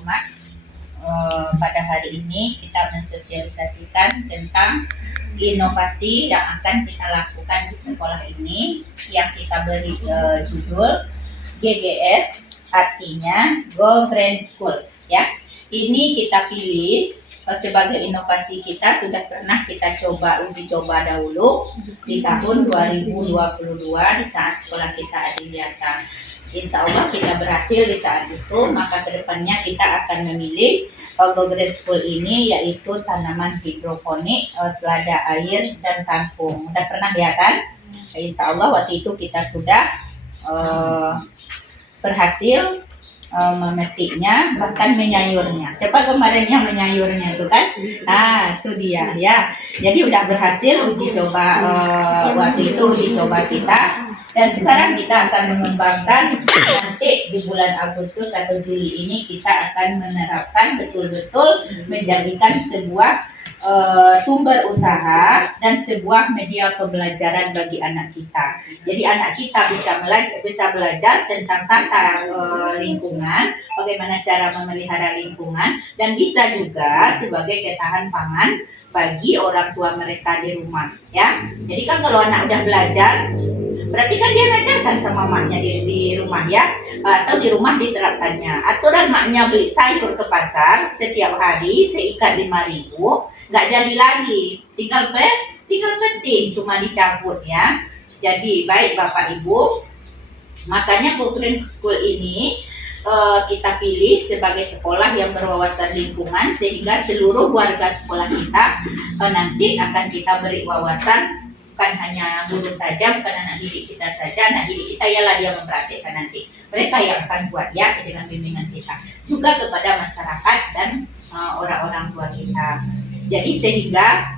Muhammad. Pada hari ini kita mensosialisasikan tentang inovasi yang akan kita lakukan di sekolah ini, yang kita beri judul GGS, artinya Go Green School. Ya, ini kita pilih sebagai inovasi. Kita sudah pernah kita uji coba dahulu di tahun 2022 di saat sekolah kita ada Adiwiyata. Insya Allah kita berhasil di saat itu, maka kedepannya kita akan memilih Go Green School ini, yaitu tanaman hidroponik, selada air dan kangkung. Udah pernah ya kan? Insya Allah waktu itu kita sudah berhasil memetiknya, bahkan menyayurnya. Siapa kemarin yang menyayurnya tuh kan? Itu dia ya. Jadi udah berhasil uji coba waktu itu uji coba kita. Dan sekarang kita akan mengembangkan, nanti di bulan Agustus atau Juli ini kita akan menerapkan betul-betul menjadikan sebuah sumber usaha dan sebuah media pembelajaran bagi anak kita. Jadi anak kita bisa belajar tentang tata lingkungan, bagaimana cara memelihara lingkungan, dan bisa juga sebagai ketahanan pangan bagi orang tua mereka di rumah. Ya, jadi kan kalau anak udah belajar, berarti kan dia ngajarkan sama maknya di rumah ya, atau di rumah diterapkannya. Aturan maknya beli sayur ke pasar setiap hari seikat 5.000, nggak jadi lagi, tinggal petik, cuma dicabut ya. Jadi baik Bapak Ibu, makanya Go Green School ini kita pilih sebagai sekolah yang berwawasan lingkungan, sehingga seluruh warga sekolah kita nanti akan kita beri wawasan. Bukan hanya guru saja, bukan anak didik kita saja, anak didik kita ialah dia mempraktikkan nanti. Mereka yang akan buat ya dengan bimbingan kita. Juga kepada masyarakat dan orang-orang tua kita. Jadi sehingga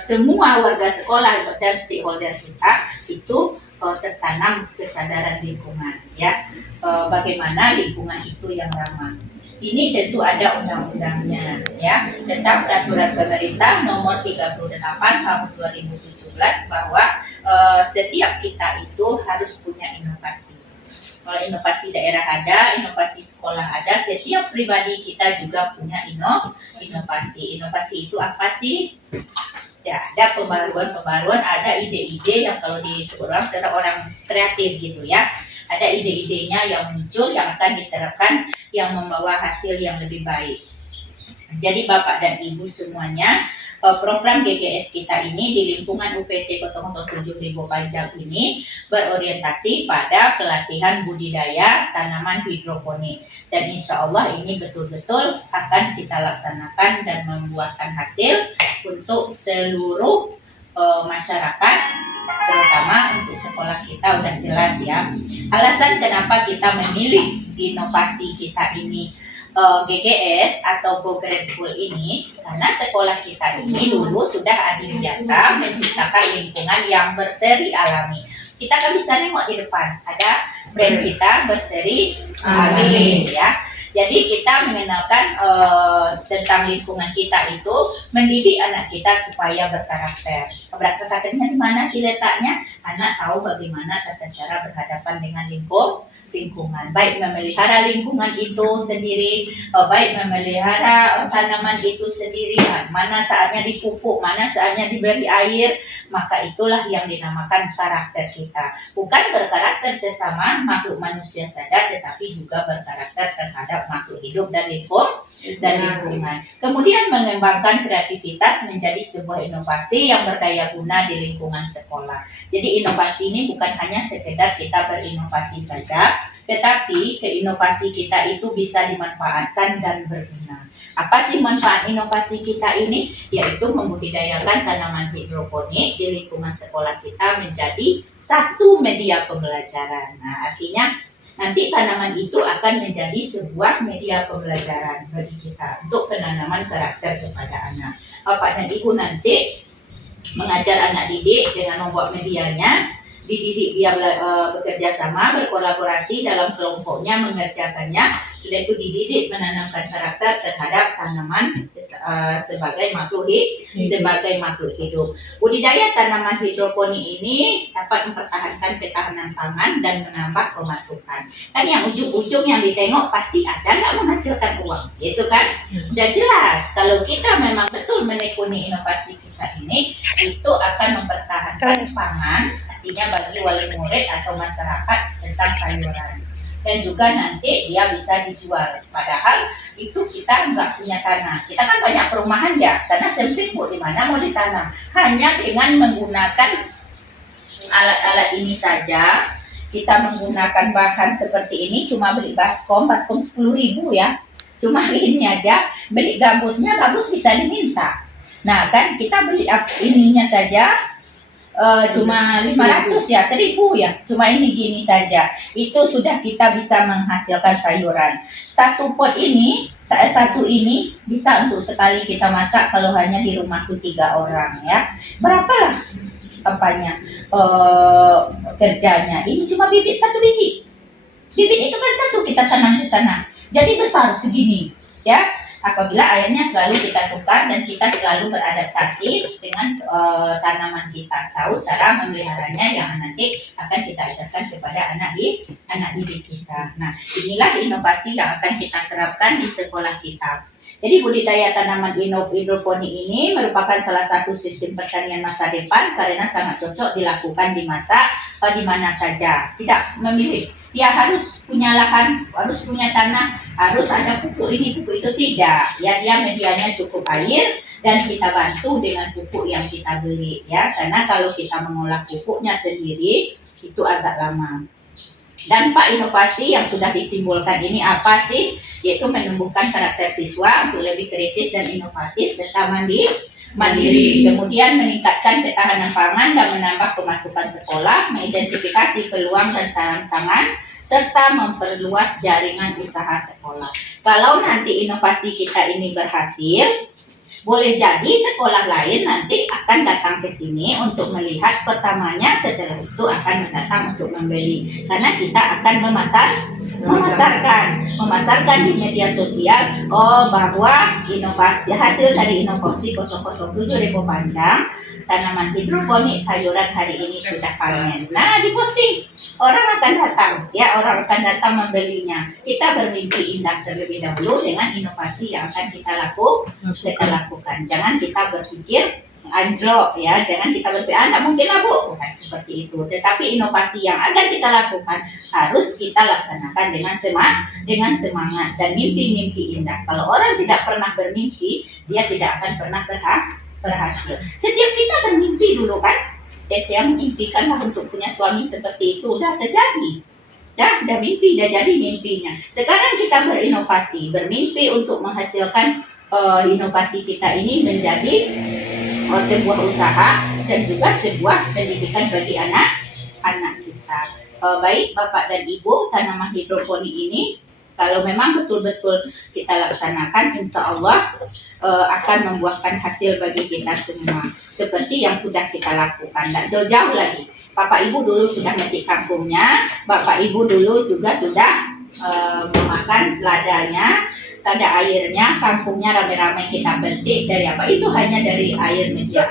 semua warga sekolah dan stakeholder kita itu tertanam kesadaran lingkungan ya. Bagaimana lingkungan itu yang ramah. Ini tentu ada undang-undangnya ya, tentang peraturan pemerintah nomor 38 tahun 2017 bahwa setiap kita itu harus punya inovasi. Kalau inovasi daerah ada, inovasi sekolah ada, setiap pribadi kita juga punya inovasi. Inovasi itu apa sih? Ya, ada pembaruan, ada ide-ide yang kalau disebut orang kreatif gitu ya. Ada ide-idenya yang muncul, yang akan diterapkan, yang membawa hasil yang lebih baik. Jadi Bapak dan Ibu semuanya, program GGS kita ini di lingkungan UPT 007 Ribo Panjang ini berorientasi pada pelatihan budidaya tanaman hidroponik. Dan insya Allah ini betul-betul akan kita laksanakan dan membuahkan hasil untuk seluruh masyarakat, terutama untuk sekolah kita udah jelas ya. Alasan kenapa kita memilih inovasi kita ini GGS atau Go Green School ini, karena sekolah kita ini dulu sudah Adiwiyata menciptakan lingkungan yang berseri alami. Kita kan bisa nengok di depan, ada brand kita berseri alami ya. Jadi kita mengenalkan tentang lingkungan kita itu, mendidik anak kita supaya berkarakter. Karakternya di mana sih letaknya? Anak tahu bagaimana tata cara berhadapan dengan lingkungan. Baik memelihara lingkungan itu sendiri, baik memelihara tanaman itu sendiri. Mana saatnya dipupuk, mana saatnya diberi air, maka itulah yang dinamakan karakter kita. Bukan berkarakter sesama makhluk manusia saja, tetapi juga berkarakter terhadap makhluk hidup dan lingkungan. Kemudian mengembangkan kreativitas menjadi sebuah inovasi yang berdaya guna di lingkungan sekolah. Jadi inovasi ini bukan hanya sekedar kita berinovasi saja, tetapi keinovasi kita itu bisa dimanfaatkan dan berguna. Apa sih manfaat inovasi kita ini? Yaitu membudidayakan tanaman hidroponik di lingkungan sekolah kita menjadi satu media pembelajaran. Nah, artinya nanti tanaman itu akan menjadi sebuah media pembelajaran bagi kita untuk penanaman karakter kepada anak. Bapak dan Ibu nanti mengajar anak didik dengan membuat medianya, dididik dia bekerja sama, berkolaborasi dalam kelompoknya, mengerjakannya, sudah itu dididik menanamkan karakter terhadap tanaman sebagai makhluk hidup. Budidaya tanaman hidroponik ini dapat mempertahankan ketahanan pangan dan menambah pemasukan. Kan yang ujung-ujung yang ditengok pasti ada nggak menghasilkan uang, gitu kan? Udah jelas kalau kita memang betul menekuni inovasi kita ini, itu akan mempertahankan pangan, artinya bagi wali murid atau masyarakat tentang sayuran. Dan juga nanti dia bisa dijual. Padahal itu kita nggak punya tanah. Kita kan banyak perumahan ya, tanah sempit, mau di mana mau ditanam. Hanya dengan menggunakan alat-alat ini saja, kita menggunakan bahan seperti ini, cuma beli baskom 10.000 ya. Cuma ini aja, beli gabusnya, gabus bisa diminta. Nah kan kita beli ininya saja cuma 500 ya, 1.000 ya, cuma ini gini saja, itu sudah kita bisa menghasilkan sayuran. Satu pot ini, satu ini bisa untuk sekali kita masak kalau hanya di rumah tuh 3 orang ya. Berapalah kerjanya? Ini cuma bibit 1 biji. Bibit itu kan 1 kita tanam di sana, jadi besar segini ya. Apabila airnya selalu kita tukar dan kita selalu beradaptasi dengan tanaman kita, tahu cara memeliharanya yang nanti akan kita ajarkan kepada anak didik kita. Nah, inilah inovasi yang akan kita terapkan di sekolah kita. Jadi budidaya tanaman hidroponik ini merupakan salah satu sistem pertanian masa depan karena sangat cocok dilakukan di mana saja. Tidak memilih. Dia harus punya lahan, harus punya tanah, harus ada pupuk ini, pupuk itu, tidak. Ya, dia medianya cukup air dan kita bantu dengan pupuk yang kita beli ya. Karena kalau kita mengolah pupuknya sendiri itu agak lama. Dampak inovasi yang sudah ditimbulkan ini apa sih? Yaitu menumbuhkan karakter siswa untuk lebih kritis dan inovatif serta mandiri. Kemudian meningkatkan ketahanan pangan dan menambah pemasukan sekolah, mengidentifikasi peluang dan tantangan, serta memperluas jaringan usaha sekolah. Kalau nanti inovasi kita ini berhasil, boleh jadi sekolah lain nanti akan datang ke sini untuk melihat pertamanya, setelah itu akan datang untuk membeli. Karena kita akan memasarkan di media sosial bahwa inovasi hasil dari inovasi 007 Repo Panjang tanaman hidroponik sayuran hari ini sudah panen. Nah, diposting, orang akan datang ya, orang akan datang membelinya. Kita bermimpi indah terlebih dahulu dengan inovasi yang akan kita lakukan. Jangan kita berpikir anjlok ya, jangan kita berpikir tidak mungkin lah Bu, bukan seperti itu. Tetapi inovasi yang akan kita lakukan harus kita laksanakan dengan semangat dan mimpi-mimpi indah. Kalau orang tidak pernah bermimpi, dia tidak akan pernah berhasil. Setiap kita bermimpi dulu kan, saya mengimpikanlah untuk punya suami seperti itu, udah terjadi. Udah mimpi, udah jadi mimpinya. Sekarang kita berinovasi, bermimpi untuk menghasilkan inovasi kita ini menjadi sebuah usaha dan juga sebuah pendidikan bagi anak-anak kita. Baik Bapak dan Ibu, tanaman hidroponik ini kalau memang betul-betul kita laksanakan, insya Allah akan membuahkan hasil bagi kita semua. Seperti yang sudah kita lakukan. Dan jauh-jauh lagi. Bapak Ibu dulu sudah metik kangkungnya. Bapak Ibu dulu juga sudah memakan seladanya, selada airnya, kangkungnya rame-rame kita petik dari apa? Itu hanya dari air media.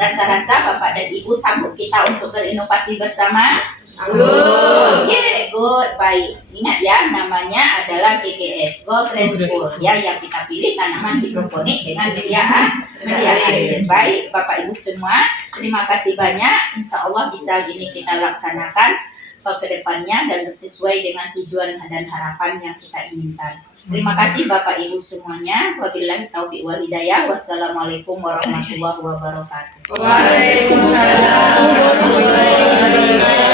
Rasa-rasa Bapak dan Ibu sanggup kita untuk berinovasi bersama? Good, baik. Ingat ya, namanya adalah GGS, Go Green School. Ya, yang kita pilih tanaman hidroponik dengan media air. Baik, Bapak Ibu semua, terima kasih banyak. Insya Allah bisa gini kita laksanakan ke depannya dan sesuai dengan tujuan dan harapan yang kita inginkan. Terima kasih Bapak Ibu semuanya. Wabillahi taufiq wal hidayah. Wassalamualaikum warahmatullahi wabarakatuh. Waalaikumsalam warahmatullahi wabarakatuh.